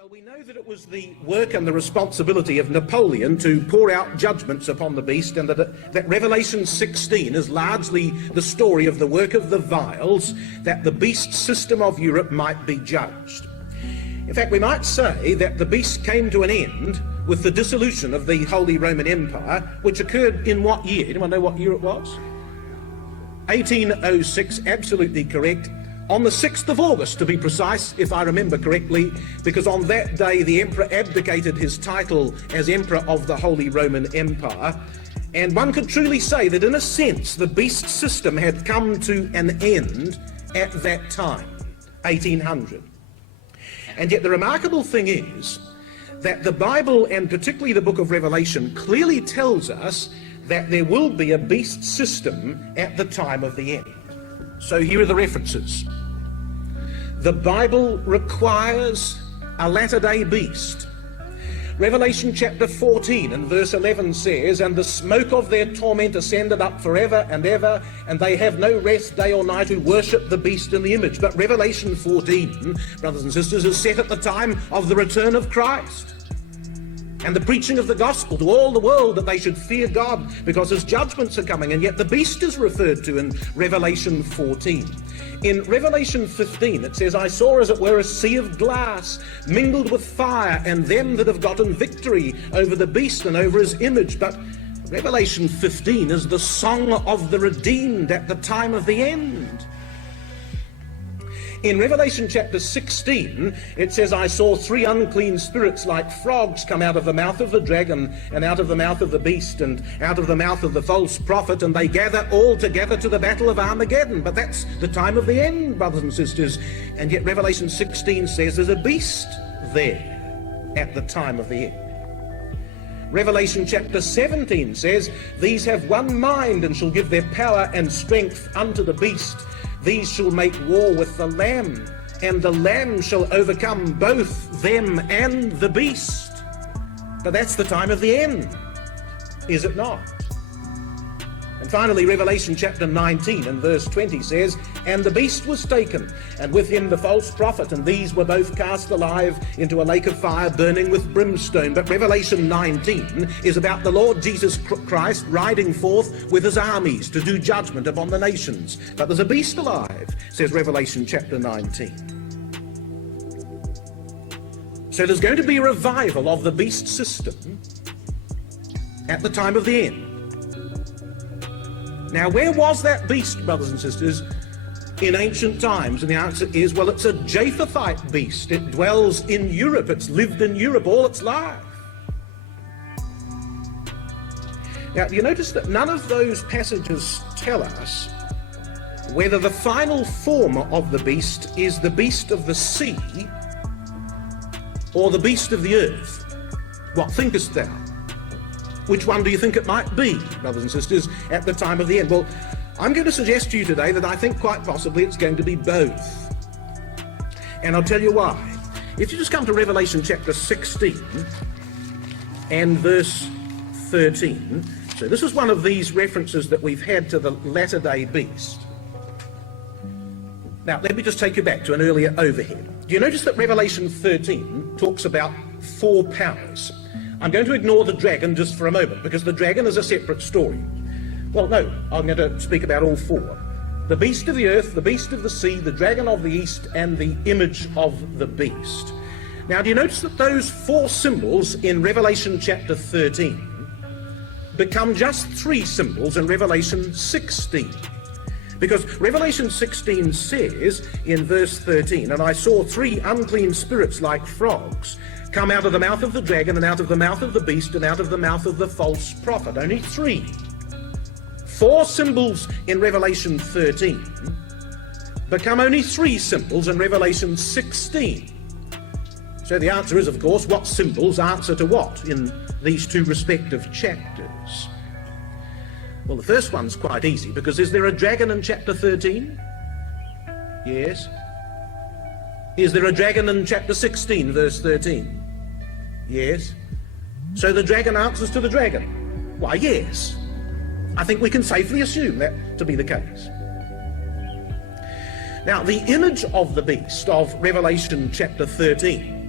Well, we know that it was the work and the responsibility of Napoleon to pour out judgments upon the beast, and that Revelation 16 is largely the story of the work of the vials, that the beast system of Europe might be judged. In fact, we might say that the beast came to an end with the dissolution of the Holy Roman Empire, which occurred in what year? Anyone know what year it was? 1806, absolutely correct. On the 6th of August, to be precise, if I remember correctly, because on that day the emperor abdicated his title as Emperor of the Holy Roman Empire, and one could truly say that in a sense the beast system had come to an end at that time, 1800. And yet the remarkable thing is that the Bible, and particularly the book of Revelation, clearly tells us that there will be a beast system at the time of the end. So here are the references. The Bible requires a latter-day beast. Revelation chapter 14 and verse 11 says, "And the smoke of their torment ascended up forever and ever, and they have no rest day or night who worship the beast and the image." But Revelation 14, brothers and sisters, is set at the time of the return of Christ and the preaching of the gospel to all the world, that they should fear God because his judgments are coming. And yet the beast is referred to in Revelation 14. In Revelation 15 it says, "I saw as it were a sea of glass mingled with fire, and them that have gotten victory over the beast and over his image." But Revelation 15 is the song of the redeemed at the time of the end. In Revelation chapter 16, it says, "I saw three unclean spirits like frogs come out of the mouth of the dragon, and out of the mouth of the beast, and out of the mouth of the false prophet, and they gather all together to the battle of Armageddon." But that's the time of the end, brothers and sisters. And yet Revelation 16 says there's a beast there at the time of the end. Revelation chapter 17 says, "These have one mind, and shall give their power and strength unto the beast. These shall make war with the Lamb, and the Lamb shall overcome both them and the beast." But that's the time of the end, is it not? And finally, Revelation chapter 19 and verse 20 says, "And the beast was taken, and with him the false prophet, and these were both cast alive into a lake of fire burning with brimstone." But Revelation 19 is about the Lord Jesus Christ riding forth with his armies to do judgment upon the nations. But there's a beast alive, says Revelation chapter 19. So there's going to be a revival of the beast system at the time of the end. Now, where was that beast, brothers and sisters, in ancient times? And the answer is, well, it's a Japhethite beast. It dwells in Europe. It's lived in Europe all its life. Now, you notice that none of those passages tell us whether the final form of the beast is the beast of the sea or the beast of the earth. What thinkest thou? Which one do you think it might be, brothers and sisters, at the time of the end? Well, I'm going to suggest to you today that I think quite possibly it's going to be both. And I'll tell you why. If you just come to Revelation chapter 16 and verse 13, so this is one of these references that we've had to the latter-day beast. Now, let me just take you back to an earlier overhead. Do you notice that Revelation 13 talks about four powers? I'm going to ignore the dragon just for a moment, because the dragon is a separate story. Well, no, I'm going to speak about all four. The beast of the earth, the beast of the sea, the dragon of the east, and the image of the beast. Now, do you notice that those four symbols in Revelation chapter 13 become just three symbols in Revelation 16? Because Revelation 16 says in verse 13, "And I saw three unclean spirits like frogs come out of the mouth of the dragon, and out of the mouth of the beast, and out of the mouth of the false prophet." Only three. Four symbols in Revelation 13 become only three symbols in Revelation 16. So the answer is, of course, what symbols answer to what in these two respective chapters? Well, the first one's quite easy, because is there a dragon in chapter 13? Yes. Is there a dragon in chapter 16, verse 13? Yes. So the dragon answers to the dragon. Why, yes. I think we can safely assume that to be the case. Now, the image of the beast of Revelation chapter 13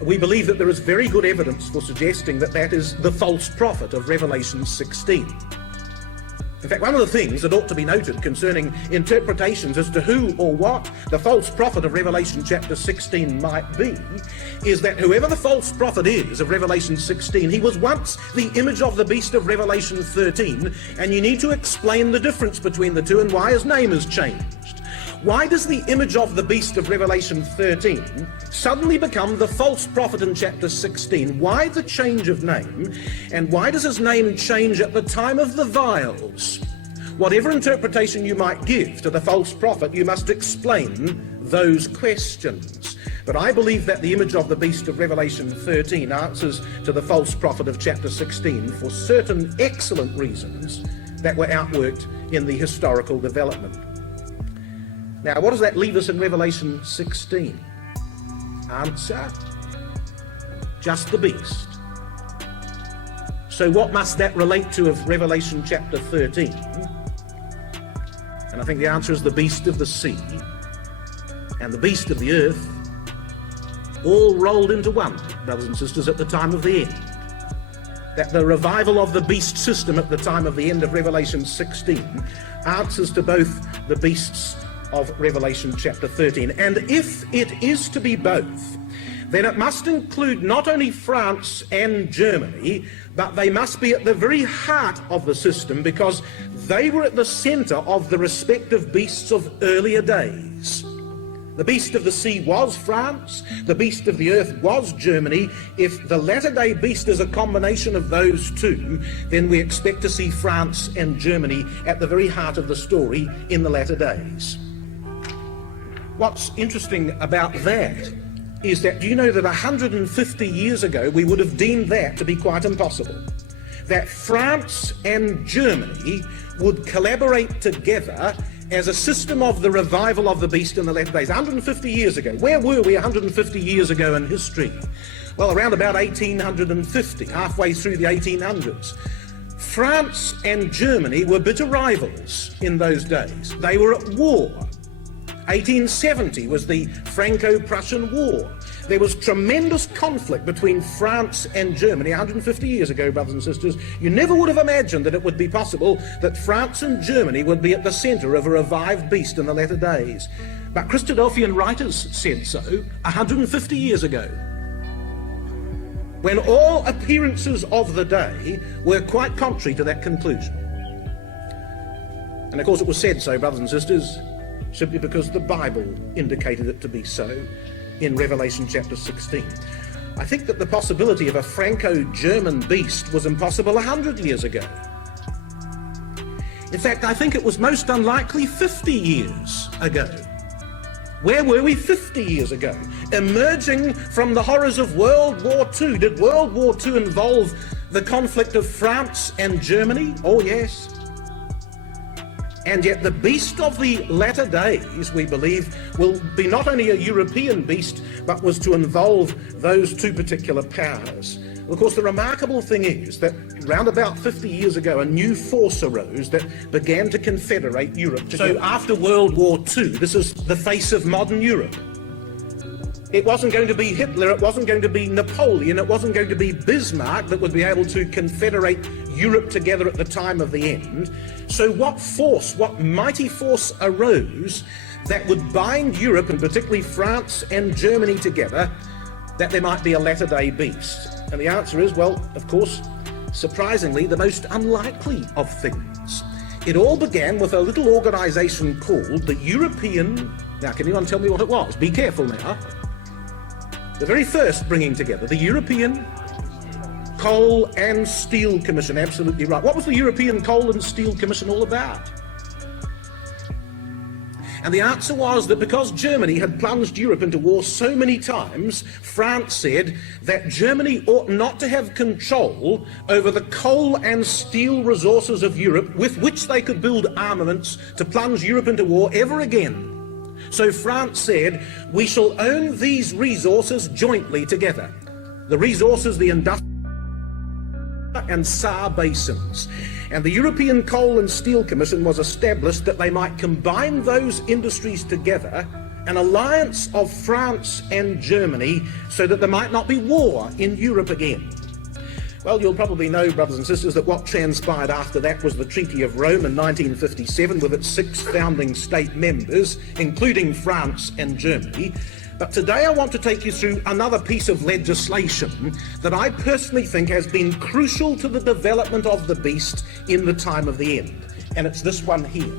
We believe that there is very good evidence for suggesting that that is the false prophet of Revelation 16. In fact, one of the things that ought to be noted concerning interpretations as to who or what the false prophet of Revelation chapter 16 might be is that whoever the false prophet is of Revelation 16, he was once the image of the beast of Revelation 13, and you need to explain the difference between the two and why his name has changed. Why does the image of the beast of Revelation 13 suddenly become the false prophet in chapter 16? Why the change of name? And why does his name change at the time of the vials? Whatever interpretation you might give to the false prophet, you must explain those questions. But I believe that the image of the beast of Revelation 13 answers to the false prophet of chapter 16 for certain excellent reasons that were outworked in the historical development. Now, what does that leave us in Revelation 16? Answer: just the beast. So what must that relate to of Revelation chapter 13? And I think the answer is the beast of the sea and the beast of the earth, all rolled into one, brothers and sisters, at the time of the end. That the revival of the beast system at the time of the end of Revelation 16 answers to both the beasts of Revelation chapter 13. And if it is to be both, then it must include not only France and Germany, but they must be at the very heart of the system, because they were at the center of the respective beasts of earlier days. The beast of the sea was France, the beast of the earth was Germany. If the latter-day beast is a combination of those two, then we expect to see France and Germany at the very heart of the story in the latter days. What's interesting about that is that, do you know that 150 years ago we would have deemed that to be quite impossible? That France and Germany would collaborate together as a system of the revival of the beast in the latter days. 150 years ago. Where were we 150 years ago in history? Well, around about 1850, halfway through the 1800s. France and Germany were bitter rivals in those days. They were at war. 1870 was the Franco-Prussian War. There was tremendous conflict between France and Germany 150 years ago, brothers and sisters. You never would have imagined that it would be possible that France and Germany would be at the center of a revived beast in the latter days. But Christadelphian writers said so 150 years ago, when all appearances of the day were quite contrary to that conclusion. And of course it was said so, brothers and sisters, simply because the Bible indicated it to be so in Revelation chapter 16. I think that the possibility of a Franco-German beast was impossible 100 years ago. In fact, I think it was most unlikely 50 years ago. Where were we 50 years ago? Emerging from the horrors of World War II. Did World War II involve the conflict of France and Germany? Oh yes. And yet the beast of the latter days, we believe, will be not only a European beast, but was to involve those two particular powers. Of course, the remarkable thing is that round about 50 years ago, a new force arose that began to confederate Europe. So after World War II, this is the face of modern Europe. It wasn't going to be Hitler, it wasn't going to be Napoleon, it wasn't going to be Bismarck that would be able to confederate Europe together at the time of the end. So what force, what mighty force arose that would bind Europe, and particularly France and Germany together, that there might be a latter-day beast? And the answer is, well, of course, surprisingly, the most unlikely of things. It all began with a little organization called the European... Now, can anyone tell me what it was? Be careful now. The very first bringing together, the European Coal and Steel Commission. Absolutely right. What was the European Coal and Steel Commission all about? And the answer was that because Germany had plunged Europe into war so many times, France said that Germany ought not to have control over the coal and steel resources of Europe with which they could build armaments to plunge Europe into war ever again. So France said, we shall own these resources jointly together. The resources, the industrial and Saar basins. And the European Coal and Steel Commission was established that they might combine those industries together an alliance of France and Germany so that there might not be war in Europe again. Well, you'll probably know, brothers and sisters, that what transpired after that was the Treaty of Rome in 1957 with its 6 founding state members, including France and Germany. But today I want to take you through another piece of legislation that I personally think has been crucial to the development of the beast in the time of the end. And it's this one here.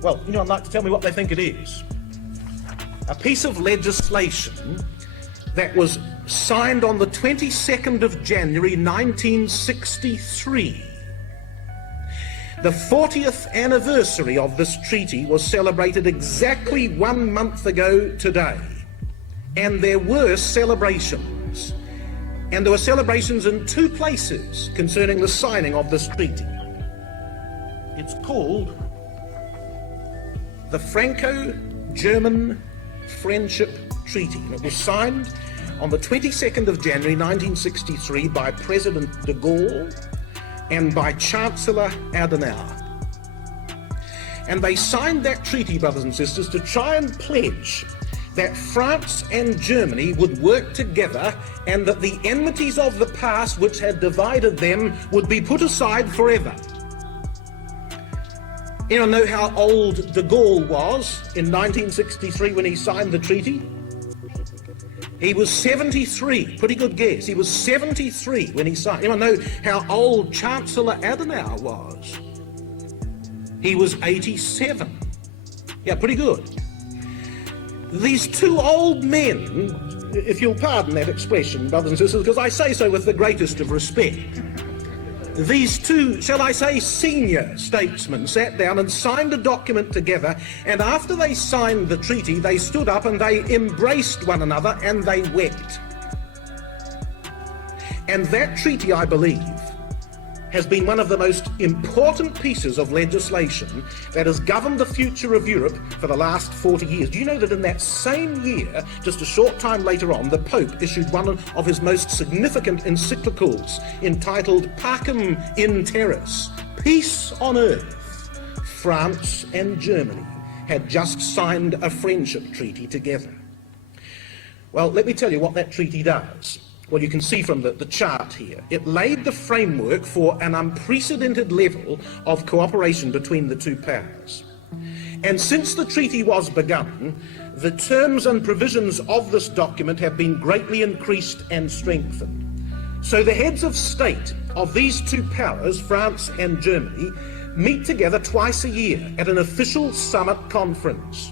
Well, I'd like to tell me what they think it is. A piece of legislation that was signed on the 22nd of January 1963. The 40th anniversary of this treaty was celebrated exactly 1 month ago today. And there were celebrations. And there were celebrations in 2 places concerning the signing of this treaty. It's called the Franco-German Friendship Treaty. And it was signed on the 22nd of January 1963 by President de Gaulle and by Chancellor Adenauer. And they signed that treaty, brothers and sisters, to try and pledge that France and Germany would work together and that the enmities of the past which had divided them would be put aside forever. Anyone know how old de Gaulle was in 1963 when he signed the treaty? He was 73. Pretty good guess. He was 73 when he signed. Anyone know how old Chancellor Adenauer was? He was 87. Yeah, pretty good. These 2 old men, if you'll pardon that expression, brothers and sisters, because I say so with the greatest of respect, these 2, shall I say, senior statesmen sat down and signed a document together, and after they signed the treaty, they stood up and they embraced one another and they wept. And that treaty, I believe, has been one of the most important pieces of legislation that has governed the future of Europe for the last 40 years. Do you know that in that same year, just a short time later on, the Pope issued one of his most significant encyclicals entitled Pacem in Terris, Peace on Earth? France and Germany had just signed a friendship treaty together. Well, let me tell you what that treaty does. Well, you can see from the chart here, it laid the framework for an unprecedented level of cooperation between the 2 powers. And since the treaty was begun, the terms and provisions of this document have been greatly increased and strengthened. So the heads of state of these 2 powers, France and Germany, meet together twice a year at an official summit conference.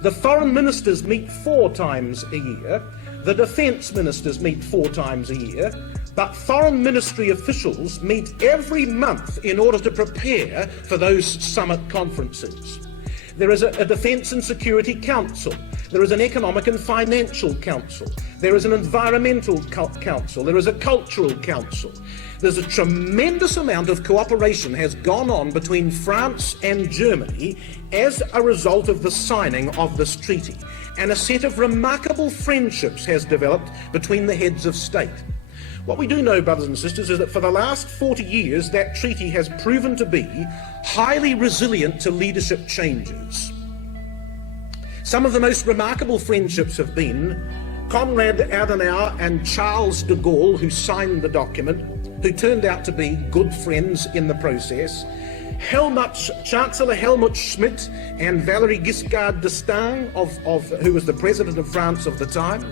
The foreign ministers meet 4 times a year. The defence ministers meet 4 times a year, but foreign ministry officials meet every month in order to prepare for those summit conferences. There is a Defence and Security Council. There is an Economic and Financial Council. There is an Environmental Council. There is a Cultural Council. There's a tremendous amount of cooperation has gone on between France and Germany as a result of the signing of this treaty. And a set of remarkable friendships has developed between the heads of state. What we do know, brothers and sisters, is that for the last 40 years, that treaty has proven to be highly resilient to leadership changes. Some of the most remarkable friendships have been Konrad Adenauer and Charles de Gaulle, who signed the document, who turned out to be good friends in the process. Chancellor Helmut Schmidt and Valéry Giscard d'Estaing, who was the president of France of the time.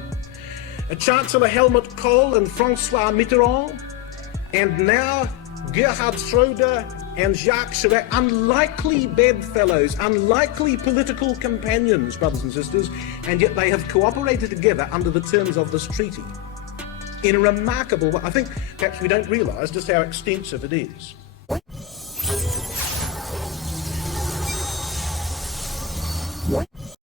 Chancellor Helmut Kohl and François Mitterrand, and now Gerhard Schröder and Jacques Chirac, unlikely bedfellows, unlikely political companions, brothers and sisters, and yet they have cooperated together under the terms of this treaty in a remarkable way. I think perhaps we don't realise just how extensive it is.